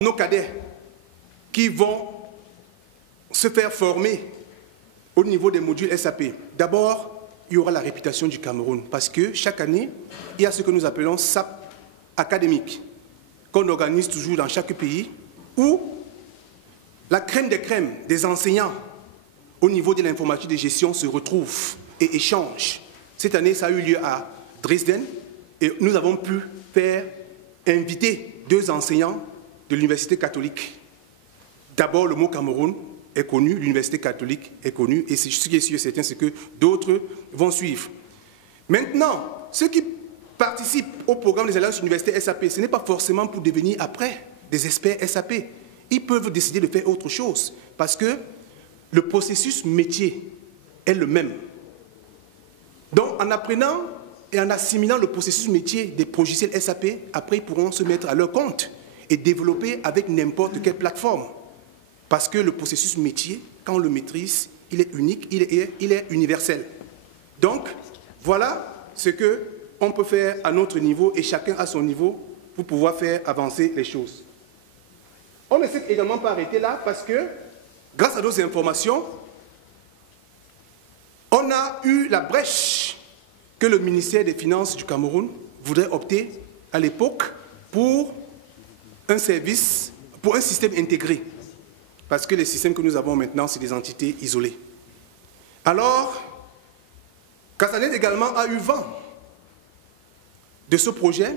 nos cadets qui vont se faire former au niveau des modules SAP. D'abord, il y aura la réputation du Cameroun, parce que chaque année, il y a ce que nous appelons SAP académique, qu'on organise toujours dans chaque pays, où la crème des crèmes des enseignants au niveau de l'informatique de gestion se retrouve et échange. Cette année, ça a eu lieu à Dresden, et nous avons pu faire inviter 2 enseignants de l'université catholique. D'abord, le mot Cameroun est connu, l'université catholique est connue, et ce qui est sûr et certain, c'est que d'autres vont suivre. Maintenant, ceux qui participent au programme des alliances universités SAP, ce n'est pas forcément pour devenir après des experts SAP. Ils peuvent décider de faire autre chose, parce que le processus métier est le même. Donc, en apprenant et en assimilant le processus métier des logiciels SAP, après, ils pourront se mettre à leur compte et développer avec n'importe quelle plateforme. Parce que le processus métier, quand on le maîtrise, il est unique, il est universel. Donc, voilà ce qu'on peut faire à notre niveau et chacun à son niveau pour pouvoir faire avancer les choses. On ne s'est également pas arrêté là parce que, grâce à nos informations, on a eu la brèche que le ministère des Finances du Cameroun voudrait opter à l'époque pour un service, pour un système intégré. Parce que les systèmes que nous avons maintenant, c'est des entités isolées. Alors, Castanet également a eu vent de ce projet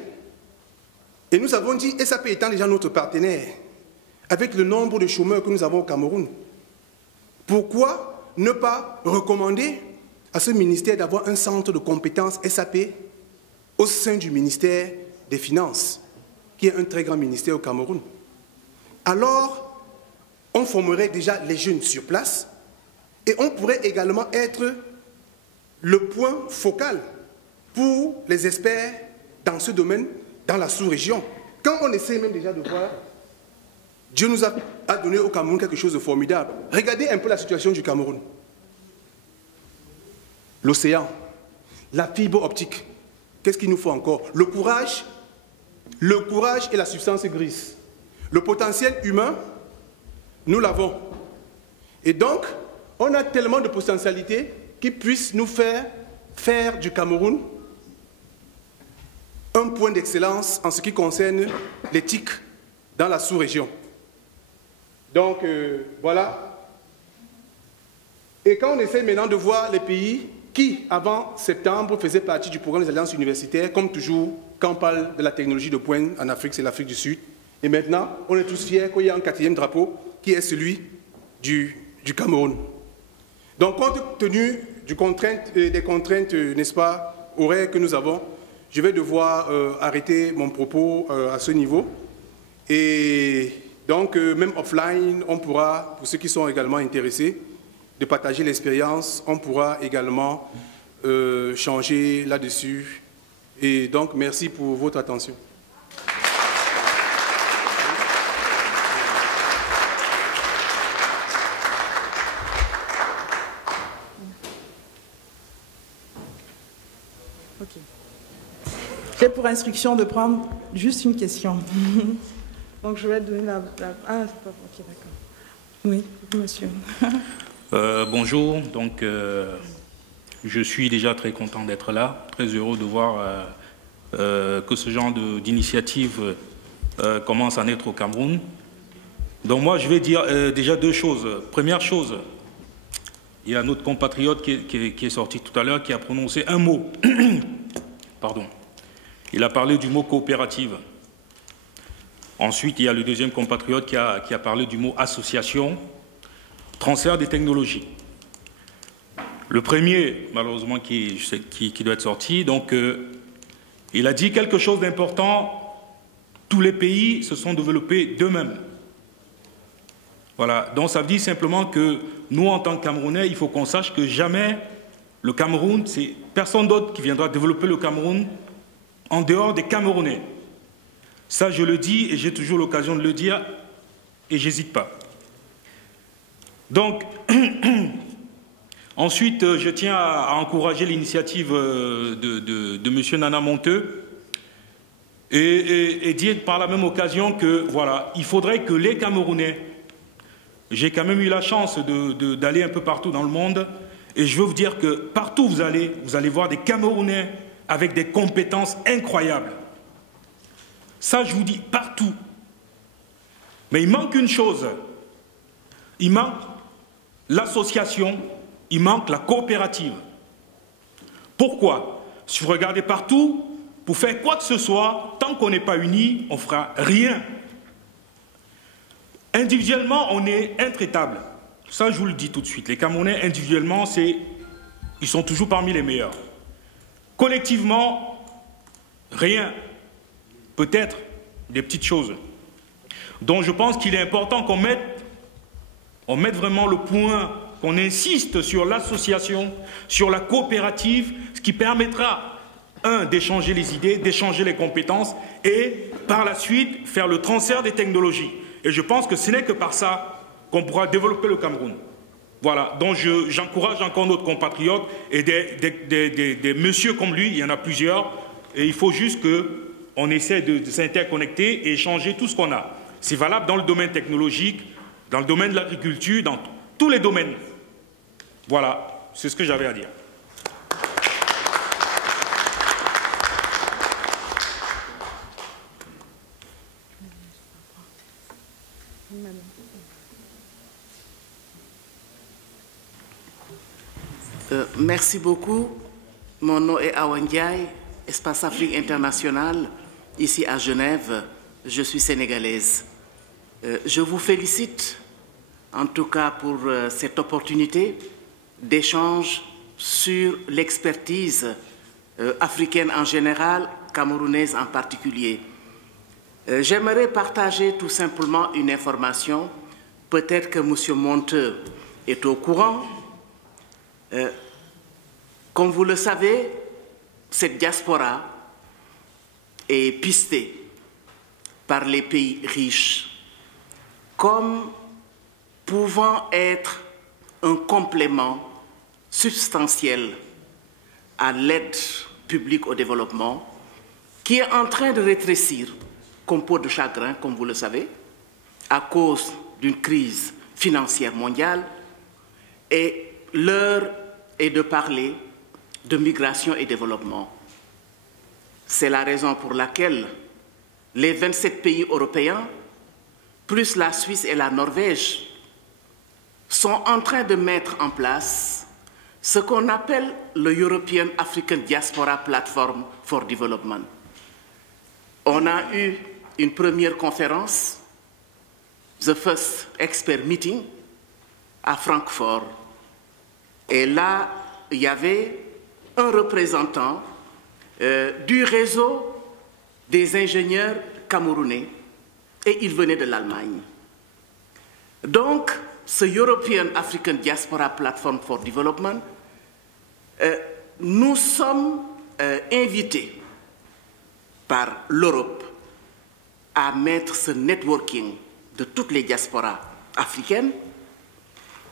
et nous avons dit, SAP étant déjà notre partenaire, avec le nombre de chômeurs que nous avons au Cameroun, pourquoi ne pas recommander à ce ministère d'avoir un centre de compétences SAP au sein du ministère des Finances, qui est un très grand ministère au Cameroun. Alors, on formerait déjà les jeunes sur place et on pourrait également être le point focal pour les experts dans ce domaine, dans la sous-région. Quand on essaie même déjà de voir, Dieu nous a donné au Cameroun quelque chose de formidable. Regardez un peu la situation du Cameroun. L'océan, la fibre optique. Qu'est-ce qu'il nous faut encore? Le courage et la substance grise. Le potentiel humain, nous l'avons. Et donc, on a tellement de potentialités qui puissent nous faire du Cameroun un point d'excellence en ce qui concerne l'éthique dans la sous-région. Donc, voilà. Et quand on essaie maintenant de voir les pays qui, avant septembre, faisaient partie du programme des alliances universitaires, comme toujours, quand on parle de la technologie de pointe en Afrique, c'est l'Afrique du Sud. Et maintenant, on est tous fiers qu'il y a un 4e drapeau, qui est celui du Cameroun. Donc, compte tenu des contraintes, n'est-ce pas, horaires que nous avons, je vais devoir arrêter mon propos à ce niveau. Et donc, même offline, on pourra, pour ceux qui sont également intéressés, de partager l'expérience, on pourra également changer là-dessus. Et donc, merci pour votre attention. J'ai pour instruction de prendre juste une question. Donc, je vais donner la... Ah, c'est pas... Ok, d'accord. Oui, monsieur. Bonjour, donc je suis déjà très content d'être là, très heureux de voir que ce genre d'initiative commence à naître au Cameroun. Donc moi je vais dire déjà 2 choses. Première chose, il y a notre compatriote qui est sorti tout à l'heure qui a prononcé un mot. Pardon. Il a parlé du mot coopérative. Ensuite, il y a le 2e compatriote qui a parlé du mot association. Transfert des technologies. Le premier, malheureusement, qui doit être sorti, donc, il a dit quelque chose d'important. Tous les pays se sont développés d'eux-mêmes. Voilà. Donc, ça veut dire simplement que nous, en tant que Camerounais, il faut qu'on sache que jamais le Cameroun, c'est personne d'autre qui viendra développer le Cameroun en dehors des Camerounais. Ça, je le dis et j'ai toujours l'occasion de le dire et j'hésite pas. Donc, ensuite, je tiens à encourager l'initiative de M. Nana Monteux. et dire par la même occasion que, voilà, il faudrait que les Camerounais, j'ai quand même eu la chance d'aller un peu partout dans le monde, et je veux vous dire que partout où vous allez voir des Camerounais avec des compétences incroyables. Ça, je vous dis, partout. Mais il manque une chose. Il manque l'association, il manque la coopérative. Pourquoi? Si vous regardez partout, pour faire quoi que ce soit, tant qu'on n'est pas unis, on ne fera rien. Individuellement, on est intraitable. Ça, je vous le dis tout de suite. Les Camerounais, individuellement, ils sont toujours parmi les meilleurs. Collectivement, rien. Peut-être des petites choses. Donc, je pense qu'il est important qu'on mette vraiment le point, qu'on insiste sur l'association, sur la coopérative, ce qui permettra, d'échanger les idées, d'échanger les compétences et, par la suite, faire le transfert des technologies. Et je pense que ce n'est que par ça qu'on pourra développer le Cameroun. Voilà, donc j'encourage encore notre compatriote et des messieurs comme lui, il y en a plusieurs, et il faut juste qu'on essaie de s'interconnecter et échanger tout ce qu'on a. C'est valable dans le domaine technologique, dans le domaine de l'agriculture, dans tous les domaines. Voilà, c'est ce que j'avais à dire. Merci beaucoup. Mon nom est Awa Ndiaye, Espace Afrique International, ici à Genève. Je suis sénégalaise. Je vous félicite, en tout cas, pour cette opportunité d'échange sur l'expertise africaine en général, camerounaise en particulier. J'aimerais partager tout simplement une information. Peut-être que M. Monteux est au courant. Comme vous le savez, cette diaspora est pistée par les pays riches comme pouvant être un complément substantiel à l'aide publique au développement qui est en train de rétrécir comme peau de chagrin, comme vous le savez, à cause d'une crise financière mondiale. Et l'heure est de parler de migration et développement. C'est la raison pour laquelle les 27 pays européens, plus la Suisse et la Norvège, sont en train de mettre en place ce qu'on appelle le European African Diaspora Platform for Development. On a eu une première conférence, The First Expert Meeting, à Francfort. Et là, il y avait un représentant du réseau des ingénieurs camerounais et il venait de l'Allemagne. Donc, ce European African Diaspora Platform for Development, nous sommes invités par l'Europe à mettre ce networking de toutes les diasporas africaines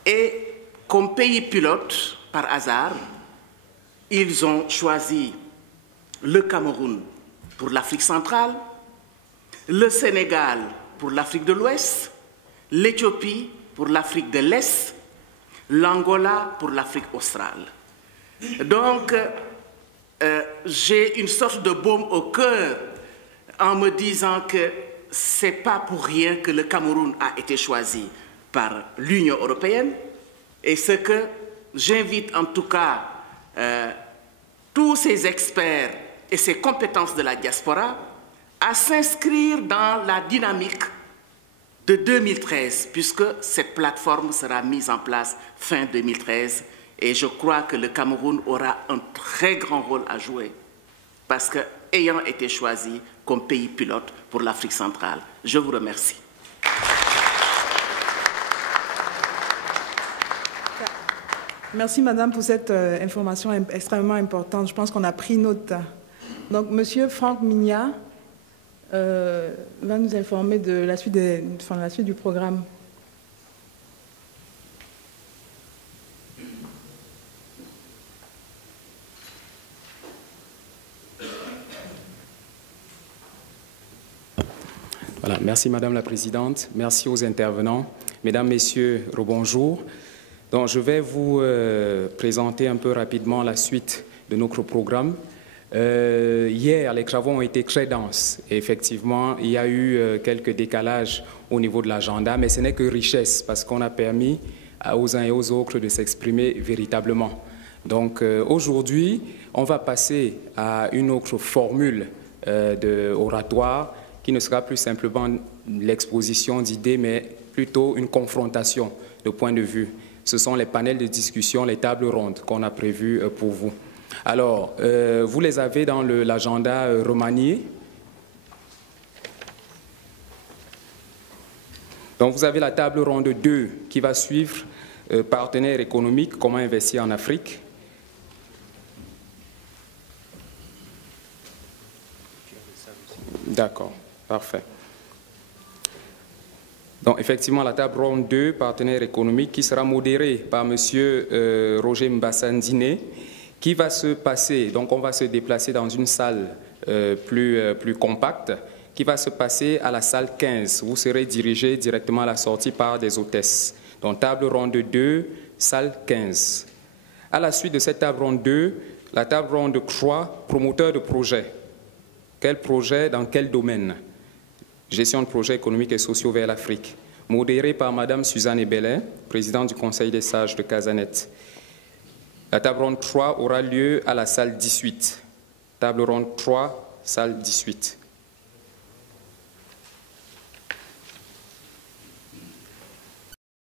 et comme pays pilote, par hasard, ils ont choisi le Cameroun pour l'Afrique centrale, le Sénégal pour l'Afrique de l'Ouest, l'Éthiopie pour l'Afrique de l'Est, l'Angola pour l'Afrique australe. Donc, j'ai une sorte de baume au cœur en me disant que ce n'est pas pour rien que le Cameroun a été choisi par l'Union européenne et ce que j'invite en tout cas tous ces experts et ces compétences de la diaspora à s'inscrire dans la dynamique de 2013, puisque cette plateforme sera mise en place fin 2013. Et je crois que le Cameroun aura un très grand rôle à jouer, parce que, ayant été choisi comme pays pilote pour l'Afrique centrale. Je vous remercie. Merci, Madame, pour cette information extrêmement importante. Je pense qu'on a pris note. Donc, Monsieur Franck Mignat va nous informer de la suite, la suite du programme. Merci Madame la Présidente, merci aux intervenants. Mesdames, Messieurs, rebonjour. Donc, je vais vous présenter un peu rapidement la suite de notre programme. Hier, les travaux ont été très denses et effectivement, il y a eu quelques décalages au niveau de l'agenda, mais ce n'est que richesse parce qu'on a permis aux uns et aux autres de s'exprimer véritablement. Donc aujourd'hui, on va passer à une autre formule d'oratoire qui ne sera plus simplement l'exposition d'idées, mais plutôt une confrontation de points de vue. Ce sont les panels de discussion, les tables rondes qu'on a prévues pour vous. Alors, vous les avez dans l'agenda remanié. Donc, vous avez la table ronde 2 qui va suivre partenaires économiques, comment investir en Afrique. D'accord, parfait. Donc, effectivement, la table ronde 2, partenaires économiques, qui sera modérée par M. Roger Mbassandine, qui va se passer, donc on va se déplacer dans une salle plus compacte, qui va se passer à la salle 15. Vous serez dirigé directement à la sortie par des hôtesses. Donc, table ronde 2, salle 15. À la suite de cette table ronde 2, la table ronde 3, promoteur de projet. Quel projet, dans quel domaine? Gestion de projets économiques et sociaux vers l'Afrique. Modéré par Mme Suzanne Ebelin, présidente du Conseil des sages de Casanet. La table ronde 3 aura lieu à la salle 18. Table ronde 3, salle 18.